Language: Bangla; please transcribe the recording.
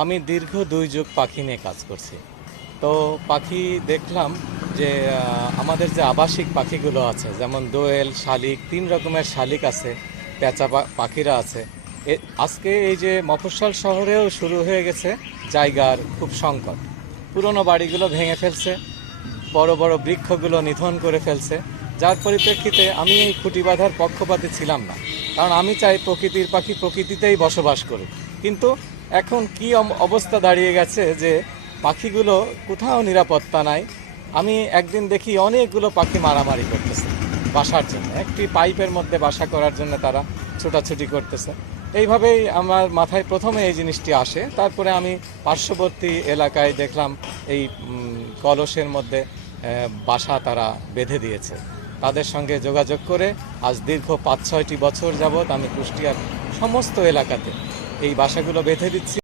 আমি দীর্ঘ ২ যুগ পাখি নিয়ে কাজ করছি। তো পাখি দেখলাম যে আমাদের যে আবাসিক পাখিগুলো আছে যেমন দোয়েল, শালিক, ৩ রকমের শালিক আছে, পেঁচা পাখিরা আছে। এ আজকে এই যে মফস্বল শহরেও শুরু হয়ে গেছে জায়গার খুব সংকট। পুরনো বাড়িগুলো ভেঙে ফেলছে, বড় বড় বৃক্ষগুলো নিধন করে ফেলছে, যার পরিপ্রেক্ষিতে আমি এই খুঁটি বাঁধার পক্ষপাতী ছিলাম না। কারণ আমি চাই প্রকৃতির পাখি প্রকৃতিতেই বসবাস করুক। কিন্তু এখন কি অবস্থা দাঁড়িয়ে গেছে যে পাখিগুলো কোথাও নিরাপত্তা নাই। আমি একদিন দেখি অনেকগুলো পাখি মারামারি করতেছে বাসার জন্য, একটি পাইপের মধ্যে বাসা করার জন্য তারা ছোটাছুটি করতেছে। এইভাবেই আমার মাথায় প্রথমে এই জিনিসটি আসে। তারপরে আমি পার্শ্ববর্তী এলাকায় দেখলাম এই কলসের মধ্যে বাসা তারা বেঁধে দিয়েছে। তাদের সঙ্গে যোগাযোগ করে আজ দীর্ঘ ৫-৬টি বছর যাবৎ আমি কুষ্টিয়ার সমস্ত এলাকাতে এই বাসাগুলো বেঁধে দিচ্ছি।